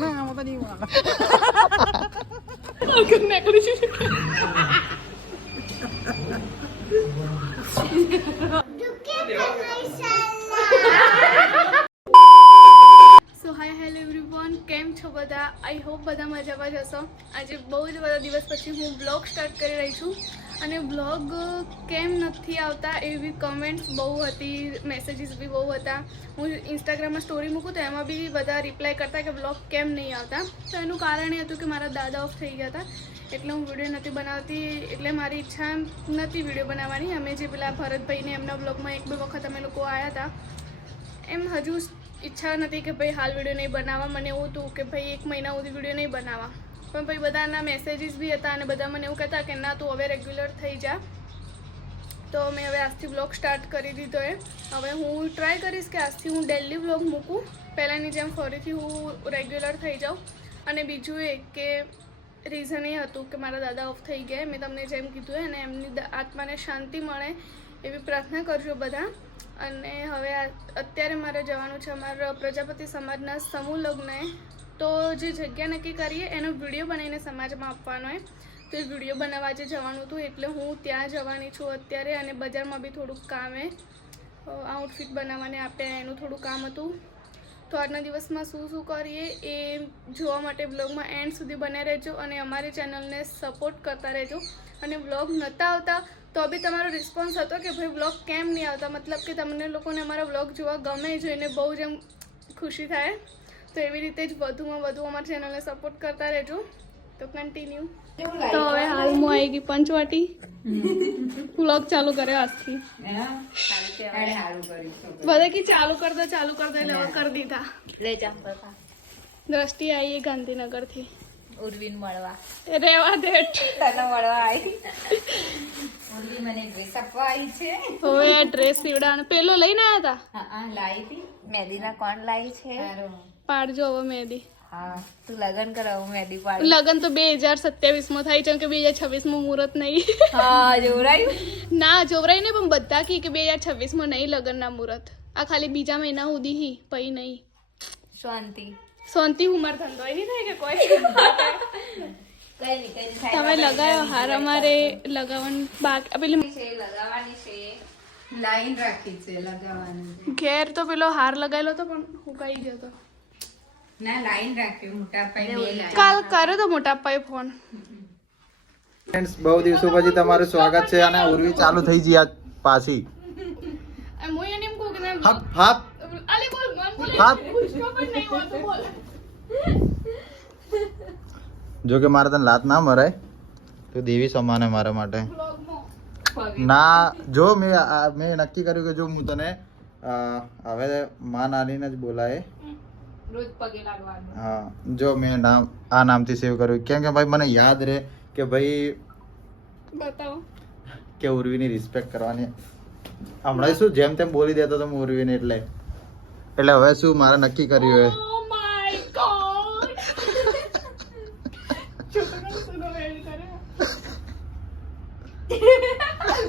ના હું તો નહીં મારા સો હાય હેલો એવરીવન, કેમ છો બધા? આઈ હોપ બધા મજામાં જ હશો. આજે બહુ જ બધા દિવસ પછી હું બ્લોગ સ્ટાર્ટ કરી રહી છું અને બ્લોગ કેમ નથી આવતા એવી કમેન્ટ્સ બહુ હતી, મેસેજીસ બી બહુ હતા. હું ઇન્સ્ટાગ્રામમાં સ્ટોરી મૂકું તો એમાં બી બધા રિપ્લાય કરતા કે બ્લોગ કેમ નહીં આવતા. તો એનું કારણ એ હતું કે મારા દાદા ઓફ થઈ ગયા હતા એટલે હું વિડીયો નથી બનાવતી. એટલે મારી ઈચ્છા નથી વિડીયો બનાવવાની. અમે જે પેલા ભરતભાઈને એમના બ્લોગમાં એક બે વખત અમે લોકો આવ્યા હતા, એમ હજુ ઈચ્છા નથી કે ભાઈ હાલ વિડીયો નહીં બનાવવા. મને એવું હતું કે ભાઈ 1 મહિના સુધી વિડીયો નહીં બનાવવા, પણ ભાઈ બધાના મેસેજીસ બી હતા અને બધા મને એવું કહેતા કે ના તું હવે રેગ્યુલર થઈ જા. તો મેં હવે આજથી બ્લોગ સ્ટાર્ટ કરી દીધો એ. હવે હું ટ્રાય કરીશ કે આજથી હું ડેલી બ્લોગ મૂકું, પહેલાંની જેમ ફરીથી હું રેગ્યુલર થઈ જાઉં. અને બીજું એ કે રીઝન એ હતું કે મારા દાદા ઓફ થઈ ગયા. મેં તમને જેમ કીધું અને એમની આત્માને શાંતિ મળે એવી પ્રાર્થના કરજો બધા. અને હવે અત્યારે મારે જવાનું છે અમારા પ્રજાપતિ સમાજના સમૂહ લગ્નએ. તો જે જગ્યા નક્કી કરીએ એનો વિડીયો બનાવીને સમાજમાં આપવાનો હોય, તો એ વિડીયો બનાવવા જે જવાનું હતું એટલે હું ત્યાં જવાની છું અત્યારે. અને બજારમાં બી થોડુંક કામે આઉટફિટ બનાવવાને આપે એનું થોડું કામ હતું. તો આજના દિવસમાં શું શું કરીએ એ જોવા માટે બ્લોગમાં એન્ડ સુધી બન્યા રહેજો અને અમારી ચેનલને સપોર્ટ કરતા રહેજો. અને બ્લોગ નહોતા આવતા તો બી તમારો રિસ્પોન્સ હતો કે ભાઈ બ્લોગ કેમ નહીં આવતા, મતલબ કે તમને લોકોને અમારા બ્લોગ જોવા ગમે, જોઈને બહુ જ એમ ખુશી થાય. તો એવી રીતે જ વધુમાં વધુ અમારી ચેનલને સપોર્ટ કરતા રહેજો. તો કન્ટિન્યુ. તો હવે હાલ હું આવી ગઈ પંચવટી, બ્લોગ ચાલુ કર્યો આજથી. બધા કે ચાલુ કર દો એટલે હવે કરી દીધા. દ્રષ્ટિ આવી ગાંધીનગરથી ઉર્વીન મળવા, રેવા દેટ તને મળવા આવી. ઉર્વી મને ડ્રેસ આપવા આવી છે. હવે આ ડ્રેસ સીવડાનો પેલો લઈને આવ્યા હતા. હા લાવી હતી. મહેંદીના કોણ લાવી છે? પાડજો હવે મહેંદી. હા તું લગન કરાવું મહેંદી પાડ. લગન તો 2027 માં થાય છે કે 2026 માં મુહૂર્ત નહીં. હા જોવરાયું ના જોવરાય નહીં, પણ બધા કે 2026 માં નહીં લગનના મુહૂર્ત. આ ખાલી બીજા મહિના સુધી હી, પછી નહીં. શાંતિ હુમર ધંધો નહીં થાય કે કોઈ. તમે લગાવ્યો હાર, અમારે લગાવવાનું બાકી પેલી લગાવવાની છે, લાઈન રાખી છે લગાવવાની. ઘેર તો પેલો હાર લગાવેલો હતો પણ હુકાઈ ગયો હતો. ના લાઈન રાખી મોટા પાઈ. કાલ કર્યો તો મોટા પાઈ ફોન. ફ્રેન્ડ્સ, બહુ દિવસો પછી તમારું સ્વાગત છે. અને ઉર્વી ચાલુ થઈ ગઈ આજ પાછી. હું એને એમ કહું કે ના હપ હપ આલે બોલ મન બોલ હપ. પૂછતો પણ નહીં હોતો બોલ. જો કે મારે તને લાત ના મરાય તો દેવી સમાને મારા માટે ના. જો મેં નક્કી કર્યું કે જો હું તને હવે માં નાનીને જ બોલાય. રોજ પગે લાગવાનું. હા જો મેં આ નામથી સેવ કર્યું કેમ કે ભાઈ મને યાદ રહે કે ભાઈ બતાવો કે ઉર્વીની રિસ્પેક્ટ કરવાની. હમણાં શું જેમ તેમ બોલી દેતો તો હું ઉર્વીને, એટલે હવે શું મારે નક્કી કર્યું હોય. Oh my God. છોકરો વેડ કરે.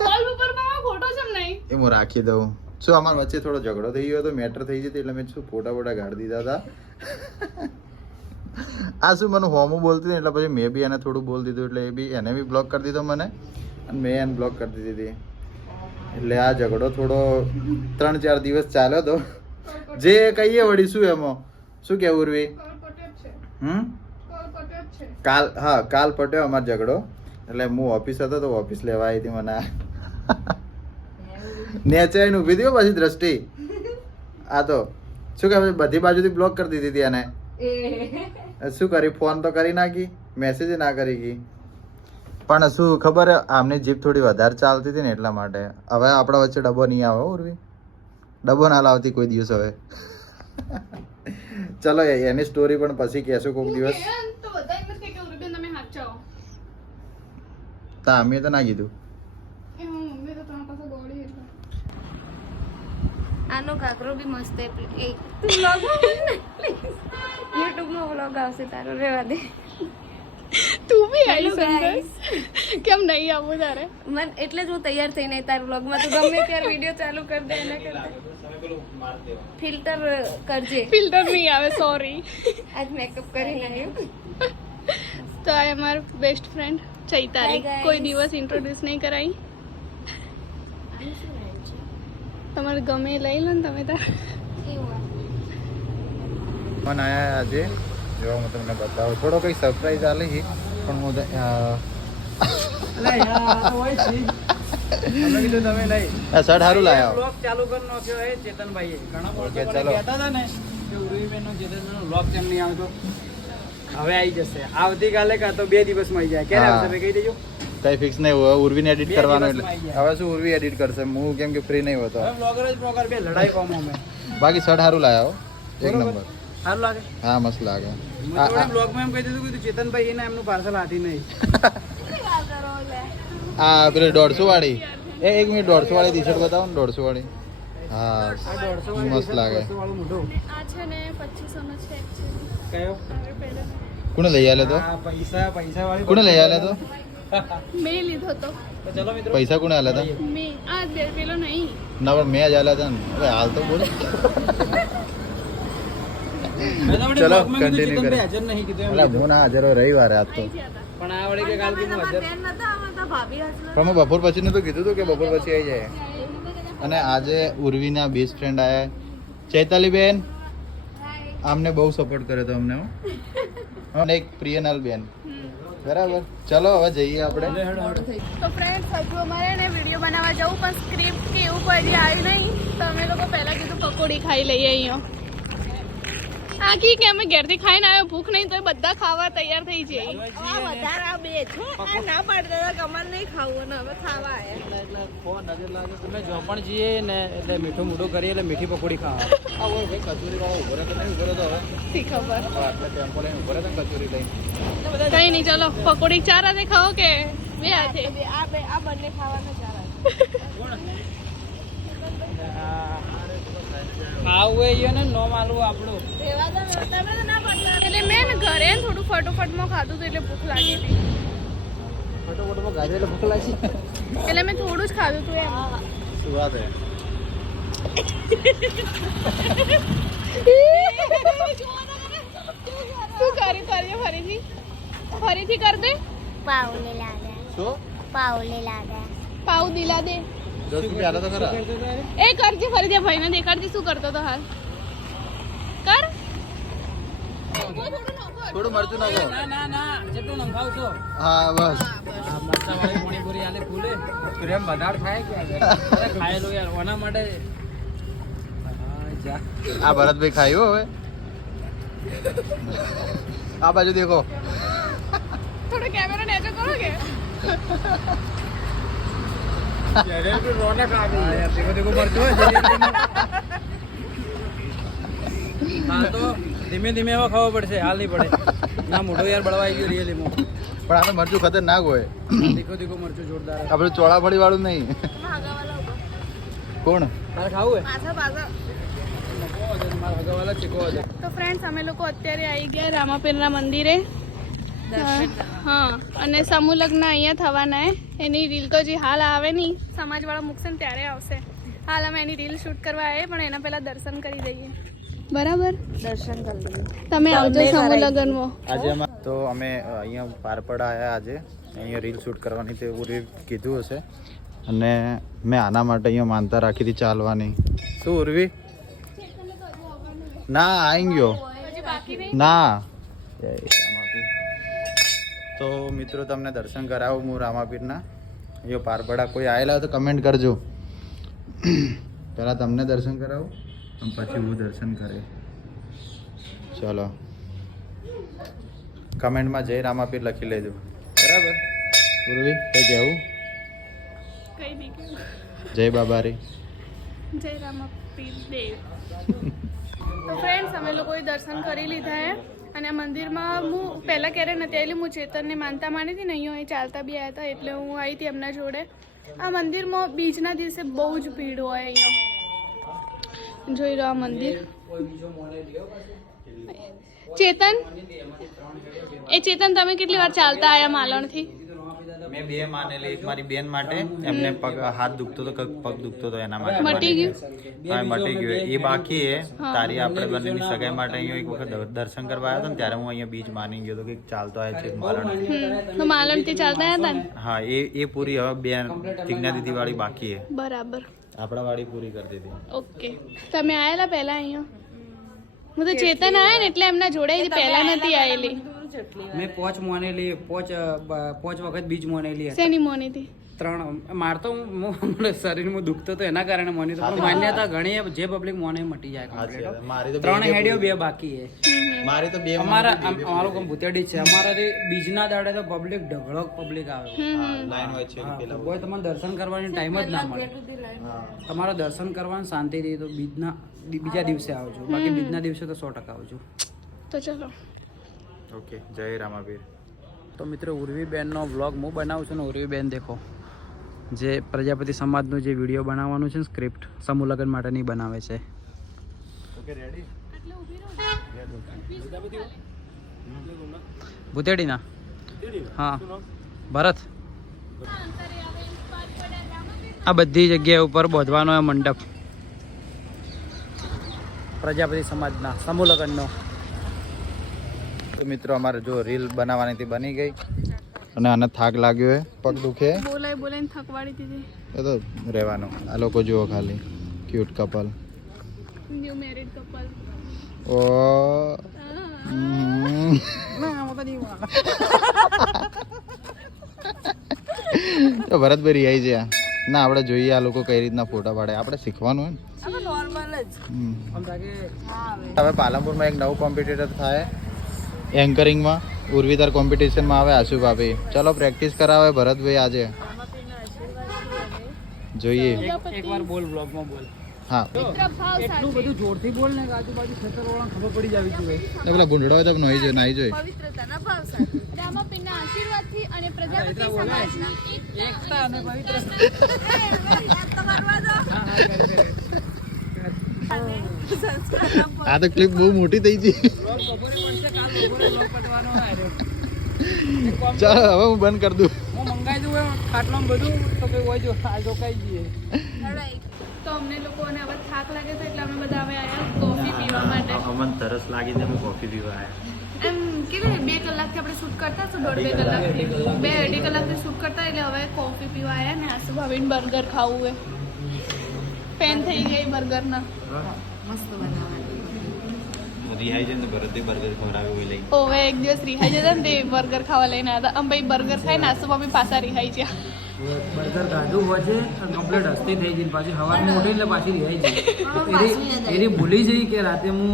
વોલ ઉપર માં ફોટો છે નહીં એ હું રાખી દઉં. શું અમારા વચ્ચે થોડો ઝઘડો થઈ ગયો હતો, મેટર થઈ જતી એટલે મેં શું ફોટા ગાડી દીધા હતા. આ શું મને હોમું બોલતી હતી એટલે પછી મેં બી એને થોડું બોલ દીધું એટલે એને બી બ્લોક કરી દીધો મને, અને મેં એને બ્લોક કરી દીધી હતી. એટલે આ ઝઘડો થોડો 3-4 દિવસ ચાલ્યો હતો. જે કહીએ વળી શું એમાં શું કેવું ઉર્વી? કાલ પટ્યો અમારો ઝઘડો. એટલે હું ઓફિસ હતો તો ઓફિસ લેવા આવી હતી મને. નેચાઈને ઊભી થયો પછી દ્રષ્ટિ. આ તો શું કે બધી બાજુથી બ્લોક કરી દીધી હતી એને. શું કરી, ફોન તો કરી નાખી, મેસેજ ના કરી ગઈ. પણ શું ખબર, આમની જીપ થોડી વધારે ચાલતી હતી ને એટલા માટે. હવે આપણા વચ્ચે ડબ્બો નહીં આવે ઉર્વી, ડબ્બો ના લાવતી કોઈ દિવસ હવે. ચલો એની સ્ટોરી પણ પછી કહેશું કોઈક દિવસ. તો બધા એમ જ કે ઉર્બેન તમે હાચો. તા અમે તો ના કીધું. આનો કાકરો બી મસ્ત છે. યુટ્યુબ નો વ્લોગ આવશે તારો, રેવા દે. તું બી Hello, આવી guys. સંદર કેમ નહીં આવું તારે મન એટલે જ હું તૈયાર થઈને તાર વ્લોગમાં તું ગમે ત્યારે વિડીયો ચાલુ કરી દે એના કરતા ફિલ્ટર કરજે ફિલ્ટર નહીં આવે સોરી આજ મેકઅપ કરીને આવ્યું તો આ અમાર best friend Chaitali Hi, guys. કોઈ દિવસ ઇન્ટ્રોડ્યુસ નહીં કરાઈ તમારે ગમે એ લઈ લો ને તમે તાર મન આયા આજે જો હું તમને બતાવું થોડો કઈ સરપ્રાઈઝ આલે હી પણ હું આ શર્ટ સારું લાયા બ્લોગ ચાલુ કરી નાખ્યો એ ચેતનભાઈએ ઘણા Okay, વર્ષો ચલો. પહેલા કહેતા હતા ને કે ઉર્વીબેનનો ચેતનભાઈનો બ્લોગ કેમ નહીં આવતો હવે આવી જશે આવતીકાલે કાં તો 2 દિવસમાં આવી જાય ક્યારે હા. આવશે ભાઈ કહી દેજો કઈ ફિક્સ નહીં હોય ઉર્વીને એડિટ બે કરવાનું દિવસમાં એટલે આવી જાય. હવે શું ઉર્વી એડિટ કરશે હું કેમ કે ફ્રી નહીં હોતો હવે બ્લોગર જ બ્લોગર બે લડાઈ કોમ અમે બાકી શર્ટ સારું લાયા હો એક બરોબર. નંબર સારું લાગે હા મસ્ત લાગે મેં તો વળી બ્લોગમાં એમ કહી દીધું કે ચેતનભાઈ એને એમનું પાર્સલ હાથી નહીં આ પેલી 150 વાળી એક મિનિટ 150 વાળી ટી શર્ટ બતાવો ને 150 વાળી હા આ 150 વાળી મસ્ત t-shirt, લાગે 200 વાળું મોઢું. આ છે ને 2500 નો છે actually. કયો હવે પહેલા કોને લઈ આલે તો આ પૈસા વાળી કોને લઈ આલે તો મેં લીધો તો તો ચલો મિત્રો પૈસા કોને આલ્યા હતા મેં આ પેલો નહીં ના પણ મેં જ આલ્યા હતા ને હવે હાલ તો બોલ મેં તો વળી ચલો, બ્લોગમાં કીધું continue ચેતનભાઈ કરીએ. હાજર નહીં કીધું એમ અલા કીધું. હું ના હાજર હોય રવિવારે આજ તો આવી ગયા હતા પણ આ વળી કે કાલ કીધું હાજર પણ મેં બપોર પછીનું તો કીધું હતું કે બપોર પછી આવી જાય અને આજે ઉર્વીના બેસ્ટ ફ્રેન્ડ આયા ચૈતાલી બેન આમને બહુ સપોર્ટ કર્યો તો અમને હો. અને એક પ્રિયનલ બેન બરાબર ચલો હવે જઈએ આપણે તો ફ્રેન્ડ્સ હજુ અમારે ને વિડીયો બનાવવા જવું પણ સ્ક્રિપ્ટ કે એવું કોઈ હજી આવ્યું નહીં તો અમે લોકો પહેલાં કીધું પકોડી ખાઈ લઈએ અહીંયા આખી કે અમે ઘેરથી ખાઈને આવ્યો ભૂખ નહીં તો બધા ખાવા તૈયાર થઈ જાય તમે જો પણ જઈએ ને એટલે મીઠું મોઢું કરીએ એટલે મીઠી પકોડી ખાવા કચોરી વાળો ઉભો રહેતો નહીં ઉભો રહેતો હવે શી ખબર આટલા ટેમ્પો લઈને ઉભો રહેતો ને કચોરી લઈને કઈ નહીં ચલો પકોડી ચાર હાથે ખાઓ કે બે હાથે ખાવું એ ને નો માલવું આપણું એટલે મેં ને ઘરે થોડું ફટોફટમાં ખાધું હતું એટલે ભૂખ લાગી હતી ફટોફટમાં ગાજે એટલે ભૂખ લાગી એટલે મેં થોડું જ ખાધું હતું એમ શું વાત હે શું કર્યું ફરીથી ફરીથી કર દે શું પાઉ દિલા દે 10 રૂપિયા આલો તો ખરા એ કરજે ફરીથી ભાઈને દેખાડજે શું કરતો તો હાલ કર થોડું મરચું નાખો ના ના ના જેટલું નંખાવ છો હા બસ આ મરચાવાળી પાણીપુરી આલે ફૂલે પ્રેમ વધારે ખાય કે અરે ખાયેલું યાર ઓના માટે હા, જા. આ ભરતભાઈ ખાયું હવે આ બાજુ દેખો થોડો કેમેરા નેચો કરો કે રોનક આવી યાર દેખો દેખો મરચું હોય જલ્દી હા તો ધીમે ધીમે હવે ખાવા પડશે હાલ નહીં પડે ના મોઢું યાર બળવાઈ ગયું રિયલી મો પણ આનું મરચું ખતરનાક હોય દેખો દેખો મરચું જોરદાર આપણે ચોળાફળી વાળું નહીં કોણ તારે ખાવું હે મારા હગાવાલા ચીકો હતો તો ફ્રેન્ડ્સ અમે લોકો અત્યારે આવી ગયા રામાપીરના મંદિરે હા અને સમૂહ લગ્ન અહીંયા થવાના હે એની રીલ તો જે હાલ આવે નહીં સમાજવાળા મૂકશે ને ત્યારે આવશે હાલ અમે એની રીલ શૂટ કરવા આવ્યા પણ એના પહેલાં દર્શન કરી દઈએ બરાબર દર્શન કરી લઈએ તમે આવજો સમૂહ લગ્નમાં આજે તો અમે અહીંયા પારપડા આવ્યા આજે અહીંયા રીલ શૂટ કરવાની તે ઉર્વી કીધું હશે અને મેં આના માટે અહીંયા માનતા રાખી હતી ચાલવાની શું ઉર્વી ના આવી ગયો હજી બાકી નહીં ના જય રામાપીર તો મિત્રો તમને દર્શન કરાવું હું રામાપીરના અહીંયા પારપડા કોઈ આવેલા હોય તો કમેન્ટ કરજો પહેલાં તમને દર્શન કરાવું અને પછી હું દર્શન કરે ચલો કમેન્ટમાં જય રામાપીર લખી લેજો બરાબર ઉર્વી કંઈ કહેવું કઈ નહીં કેવું જય બાબારી જય રામાપીર દેવ તો ફ્રેન્ડ્સ અમે લોકોએ દર્શન કરી લીધા હે અને આ મંદિરમાં હું પહેલાં ક્યારે નથી આવેલી હું ચેતનને માનતા માની હતી ને અહીંયા અહીં ચાલતા બી આવ્યા હતા એટલે હું આવી હતી એમના જોડે આ મંદિરમાં બીજના દિવસે બહુ જ ભીડ હોય અહીંયા જોઈ લો આ મંદિર. કોઈ બીજો મોને લ્યો ચેતન એ ચેતન તમે કેટલી વાર ચાલતા આયા માલણથી? મેં 2 માનેલી, એક મારી બેન માટે, એમને પગ હાથ દુખતો તો પગ દુખતો તો એના માટે મટી ગયું? હા મટી ગયું. એ બાકી હે. તારી આપણે બંનેની સગાઈ માટે અહીંયા એક વખત દર્શન કરવા આવ્યો હતો ને ત્યારે હું અહીંયા બીજ માની ગયો હતો કે ચાલતો આવે છે માલણ. તો માલણથી ચાલતા હતા ને? હા એ પૂરી હવે બેન તિજ્ઞા દીદી વાળી બાકી હે. બરાબર. આપણા વાળી પૂરી કરી દીધી. ઓકે. તમે આયેલા પહેલા અહીંયા? હું તો ચેતન આયા ને એટલે એમના જોડે પહેલા નથી આયેલી. મેં પોચ મોનેલી, પોચ વખત બીજ મોનેલી હતી. શેની મોનીથી? 3 મારતો શરીરમાં દુખતો તો એના કારણે મોની તો પણ માન્યતા ઘણી જે પબ્લિક મોને મટી જાય complete. મારી તો 3 હેડીઓ 2 બાકી છે. મારી તો 2 અમારું કામ ભૂતેડી છે. અમારાથી બીજના દાડે તો પબ્લિક ઢગલો પબ્લિક આવે. લાઈન હોય છે પેલા. કોઈ તમારે દર્શન કરવાની ટાઈમ જ ના મળે. તમારે દર્શન કરવાનું શાંતિથી તો બીજા દિવસે આવજો, બાકી બીજના દિવસે તો 100% આવજો. તો ચલો. ઓકે, જય રામાબીર. તો મિત્રો ઉર્વીબેનનો વ્લોગ હું બનાવું છું ને ઉર્વીબેન દેખો જે પ્રજાપતિ સમાજનું જે વિડીયો બનાવવાનું છે ને સ્ક્રિપ્ટ સમૂહ લગ્ન માટેની બનાવે છે. Okay ready? ભૂતેડીના? હા ભરત. આ બધી જગ્યા ઉપર બોધવાનો એ મંડપ પ્રજાપતિ સમાજના સમૂહ લગ્નનો. તો મિત્રો અમારે જો રીલ બનાવવાની હતી બની ગઈ અને આને થાક લાગ્યો હે, પગ દુખે. બોલાઈને થકવાડી દીધી. એ તો રહેવાનું. આ લોકો જુઓ ખાલી cute couple. New married couple. ઓ તો ભરતભાઈ રિહાઈ છે ના. આપણે જોઈએ આ લોકો કઈ રીતના ફોટા પાડે, આપણે શીખવાનું હોય ને. હવે પાલનપુરમાં એક નવું કોમ્પિટિટર થાય એન્કરિંગમાં. ઉર્વિતાર કોમ્પિટિશનમાં આવે આશુ ભાભી. ચલો પ્રેક્ટિસ કરાવે ભરતભાઈ આજે. જોઈએ એકવાર બોલ બ્લોગમાં બોલ. હા એટલું બધું જોરથી બોલ ને આજુબાજુ ખેતરવાળાને ખબર પડી જાવી જોઈએ. પેલા ગુંડડા હોય તો નાઈ જોઈ. પવિત્રતાના ભાવ સાથે રામાપીરના આશીર્વાદથી અને પ્રજાપતિ સમાજની એકતા અને પવિત્રતા. આ તો ક્લિપ બહુ મોટી થઈ ગઈ. બ્લોગ બપોરે પડશે, કાલ બપોરે બ્લોગ પટવાનો આવ્યો. ચાલ હવે હું બંધ કરી દઉં. હું મંગાઈ દઉં ખાટલામાં બધું તો કઈ હોય જો આ રોકાઈ જઈએ. તો અમને લોકોને હવે થાક લાગે છે એટલે અમે બધા હવે આવ્યા કોફી પીવા માટે. અમન તરસ લાગી ને અમે કોફી પીવા આવ્યા. એમ કેટલી 2 કલાકથી આપણે શૂટ કરતા તો 1.5 કલાકથી 2-2.5 કલાકથી શૂટ કરતા એટલે હવે કોફી પીવા આવ્યા ને આસુ ભાભીને બર્ગર ખાવું હે. પેન થઈ ગઈ બર્ગરના. રિહાઈ છે ને ભરતભાઈ બર્ગર ખવડાવે હોય લઈ. ઓવે એક દિવસ રિહાઈ જતા ને તે બર્ગર ખાવા લઈને આવ્યા હતા. ભાઈ બર્ગર ખાઈ ને આસુ ભાભી પાછા રિહાઈ ગયા. બર્ગર ગાધું હોય છે કમ્પ્લીટ હસ્તી થઈ ગઈ પાછી સવારમાં ઉઠી એટલે પાછી રિહાઈ ગઈ. એની ભૂલી જઈ કે રાતે હું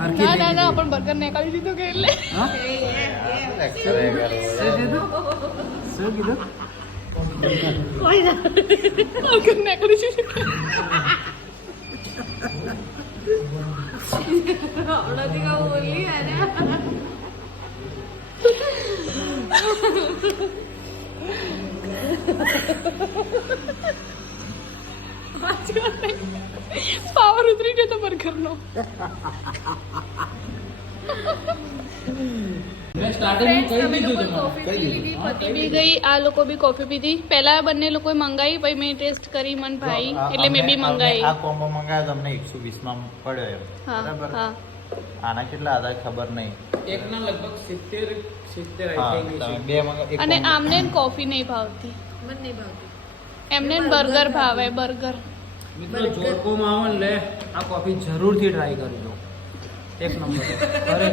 હરખી ના ના ના પણ બર્ગર નીકાળી દીધું કે એટલે શું કીધું બર્ગર નીકાળી દીધું. બોલી અરે પાવર ઉતરી ગયો તો બર્ગરનો. કોફી પી ગઈ, આ લોકો બી કોફી પીધી. પહેલા બંને લોકોએ મંગાવી, પછી મેં ટેસ્ટ કરી મન ભાઈ એટલે મેં બી મંગાવી. આ કોમ્બો મંગાવ્યો તમને 120 માં પડ્યો એમ. હા હા આના કેટલા હતા ખબર નહીં. એકના લગભગ 70 હા તમે બે મંગાવ. અને આમને કોફી નહીં ભાવતી, એમને બર્ગર ભાવે. બર્ગર મિત્રો જોરકોમાં આવો ને લે આ કોફી જરૂરથી ટ્રાય કરજો. એક નંબર. અરે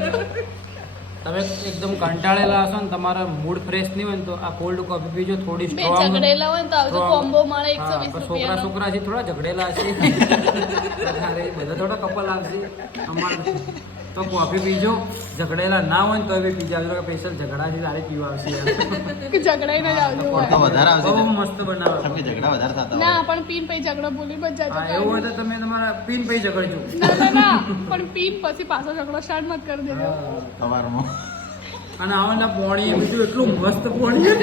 તમે એકદમ કંટાળેલા હશો ને તમારા મૂડ ફ્રેશ નહીં હોય ને તો આ કોલ્ડ કોફી પીજો. થોડી બે સ્ટ્રોંગ. ઝઘડેલા હોય ને તો આવજો, કોમ્બો મળે 120 છોકરા રૂપિયાનો. છોકરાથી થોડા ઝઘડેલા હશે. અરે બધા થોડા કપલ આવશે અમારે તો કોફી પીજો. ઝઘડેલા ના હોય ને તો બી પી જાજો. સ્પેશિયલ ઝઘડાથી તારે પીવા આવશે. કે ઝઘડાઈને જ આવજો. તો વધારે આવશે બહુ ને. મસ્ત બનાવે. કેમ કે ઝઘડા વધારે થતા ના હોય. પણ પીન પછી ઝઘડો ભૂલી જ જાજો. હા એવું હોય તો તમે તમારા પીન પી ઝઘડજો. ના ના ના પણ પીન પછી પાછો ઝઘડો સ્ટાર્ટ મત કરી દેજો. સવારમાં અને આવવાના પોણી બીજું એટલું મસ્ત પોણી.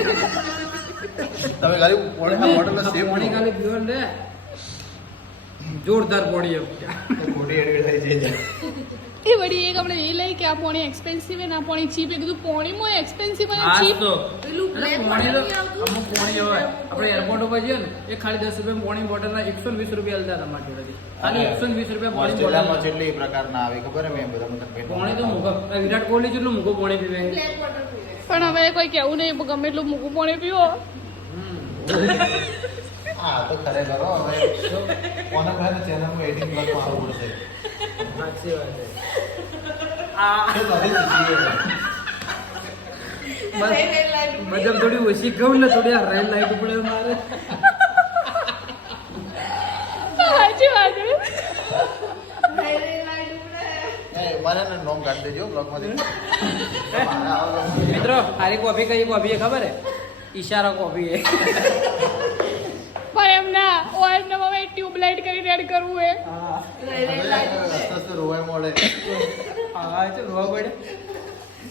તમે ખાલી પોણી આ બોટલ નો શેપ પોણી ખાલી પીવો લે. જોરદાર પોણી ખોટી એડવર્ટાઈઝ છે એ વળી એક આપણે એ લઈ કે આ પોણી એક્સપેન્સિવ હે ને આ પોણી ચીપ એ કીધું પોણીમાં એક્સપેન્સિવ અને આ ચીપ તો પોણી તો અમુક પોણી હોય આપણે એરપોર્ટ ઉપર જઈએ ને એ ખાલી 10 રૂપિયા પોણી બોટલના 120 રૂપિયા આલતા તમારા જોડેથી ખાલી 120 રૂપિયા પોણી ઓસ્ટ્રેલિયામાં બોટલ જેટલી પ્રકારના આવે ખબર હે મેં બધા મતલબ પોણી તો મૂકો વિરાટ કોહલી જેટલું મૂકો પોણી પીવે પણ હવે કોઈ કેવું નહીં ગમે એટલું મૂકું પોણી પીવો હા તો ખરેખર હો, હવે કોને કહે ચેનલમાં એડિંગ પ્લસમાં આવવું પડશે સાચી વાત છે તો નથી જીતીએ. મતલબ થોડી ઓછી કહું ને થોડી આ રેલ લાઈટ પડે મારે સાચી વાત છે એ મને ને નોમ કાઢી દેજો બ્લોગમાંથી મારા આવો vlog. મિત્રો હારી કોફી કઈ કોફી હે ખબર હે ઈશારા કોફી હે પણ એમ ના ઓર ને હવે ટ્યુબલાઇટ કરીને એડ કરવું હે હવે હસતો રોવાય મળે હા છે રોવા પડે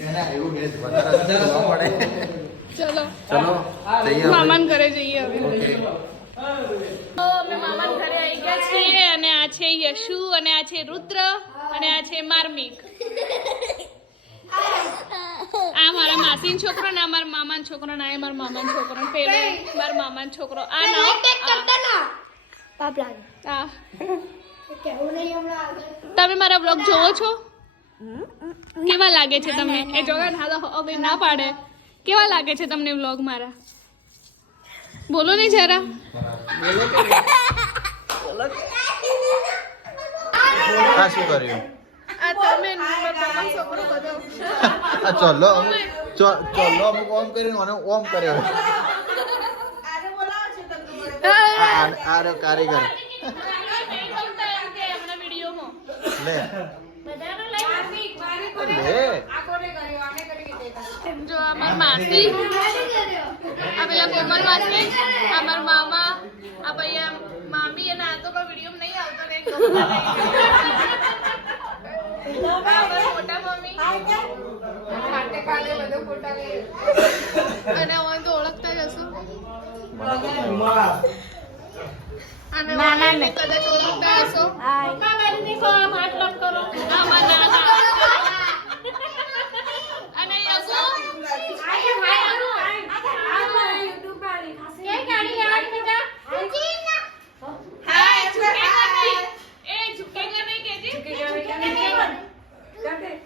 એને એવું ને વધારે રોવા પડે ચલો ચલો જઈએ હવે. મામાન ઘરે જઈએ હવે ઓકે તો અમે મામાન ઘરે આવી ગયા છીએ અને આ છે યશુ અને આ છે રુદ્ર અને આ છે માર્મિક આ મારા માસીનો છોકરો ને આ મારા મામાનો છોકરો ને આ મારા મામાનો છોકરો ને પેલો મારા મામાનો છોકરો આ ના આ તમે મારા બ્લોગ જોવો છો કેવા લાગે છે તમને એ જોગા ના તો હવે ના પાડે કેવા લાગે છે તમને બ્લોગ મારા બોલો ને જરા આ શું કર્યું આ તમે મારા છોકરો બધો આ ચલો ચલો અમુક ઓમ કરીને મને ઓમ કર્યો આ રહ્યો કારીગર લે લે જો અમાર માસી આ પેલા કોમલ માસી અમાર મામા આ ભૈયા મામી અને આ તો કોઈ વિડીયો નહીં આવતો ને મોટા મમ્મી અને હવે તો ઓળખતા જ હશો અને મામાને કદાચ ઓળખતા હશો આમાં નાના અને યશુ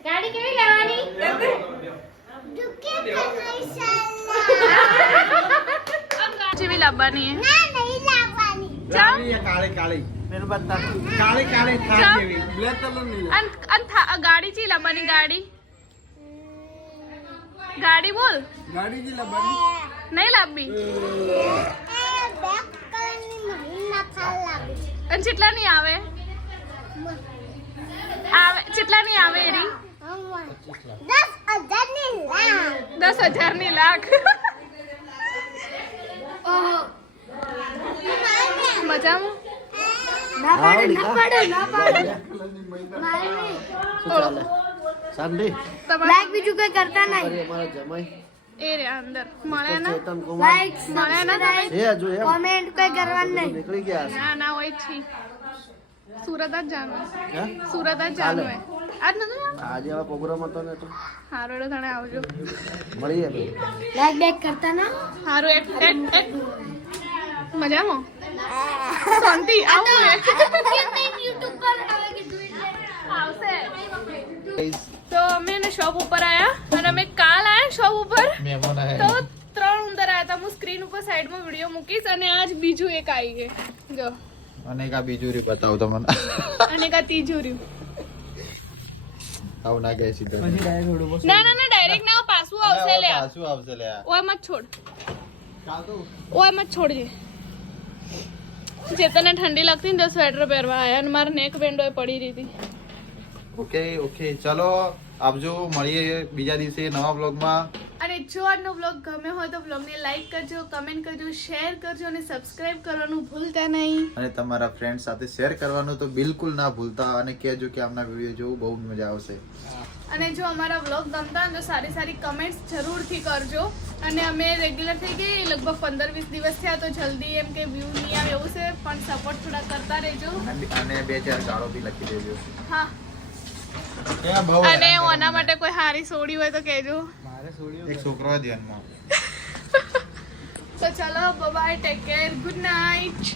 ગાડી કેવી લેવાની જેવી લાવવાની હે કાળી કાળી મેરે બતા કાળી કાળી થાર જેવી બ્લેક કલર ની ગાડી ચી લાવવાની ગાડી ગાડી બોલ ગાડી જી લબાની નહીં લાવવી અને કેટલા ની આવે આવે કેટલા ની આવે એની 10,000 ની લાખ મજામાં સાંડી લાઈક બીજું કઈ કરતા નહીં અમારા જમાઈ એ રે અંદર મળ્યા ના ચેતન કુમાર લાઈક મળ્યા ના તમે? એ જો એમ કોમેન્ટ કઈ કરવાનું નહીં નીકળી ગયા ના ના હોય છે સુરત જ જાણવું હે સુરત જ જાણવું હોય આજ નતું આજે આ પ્રોગ્રામ હતો ને તો હારો એટલે તને આવજો મળીએ લાઈક બેક કરતા ના હારું એક મજામાં શાંતિ આવું યુટ્યુબ પર આવશે તો અમે એને શોપ ઉપર આયા અને અમે કાલ આયા શોપ ઉપર મહેમાન તો 3 ઉંદર આયા હતા હું સ્ક્રીન ઉપર સાઈડમાં વિડીયો મૂકીશ અને આજ બીજું એક આવી ગયું જો અને કા બીજું રી બતાવ તમને અને કા ત્રીજું રહ્યું આવું ના ગયા સીધા પછી ડાયરેક્ટ રોડ ઉપર ના ના ના ડાયરેક્ટ ના પાછું આવશે લે પાછું આવશે લે ઓય મત છોડ કાલ તો ઓય મત છોડજે ચેતનને ઠંડી લાગતી ને તો સ્વેટર પહેરવા આયા અને મારા નેક બેન્ડો પડી રહી હતી ઓકે ઓકે ચલો આવજો મળીએ બીજા દિવસે નવા બ્લોગમાં અને જો આજનો બ્લોગ ગમ્યો હોય તો બ્લોગને લાઈક કરજો, કમેન્ટ કરજો, શેર કરજો અને સબસ્ક્રાઇબ કરવાનું ભૂલતા નહીં. અને તમારા ફ્રેન્ડ સાથે શેર કરવાનું તો બિલકુલ ના ભૂલતા અને કહેજો કે આમના વિડીયો જોવું બહુ મજા આવશે. અને જો અમારા બ્લોગ ગમતા હોય તો સારી સારી કમેન્ટ્સ જરૂરથી કરજો. અને અમે રેગ્યુલર થઈ ગઈ લગભગ 15-20 દિવસ થયા તો જલ્દી એમ કે વ્યૂ નહીં આવે એવું છે, પણ સપોર્ટ થોડા કરતા રહેજો. અને 2-4 ગાળો બી લખી દેજો. હા, અને ઓના માટે કોઈ હારી સોડી હોય તો કહેજો. એક છોકરો ધ્યાનમાં. તો ચલો, bye, take care, good night.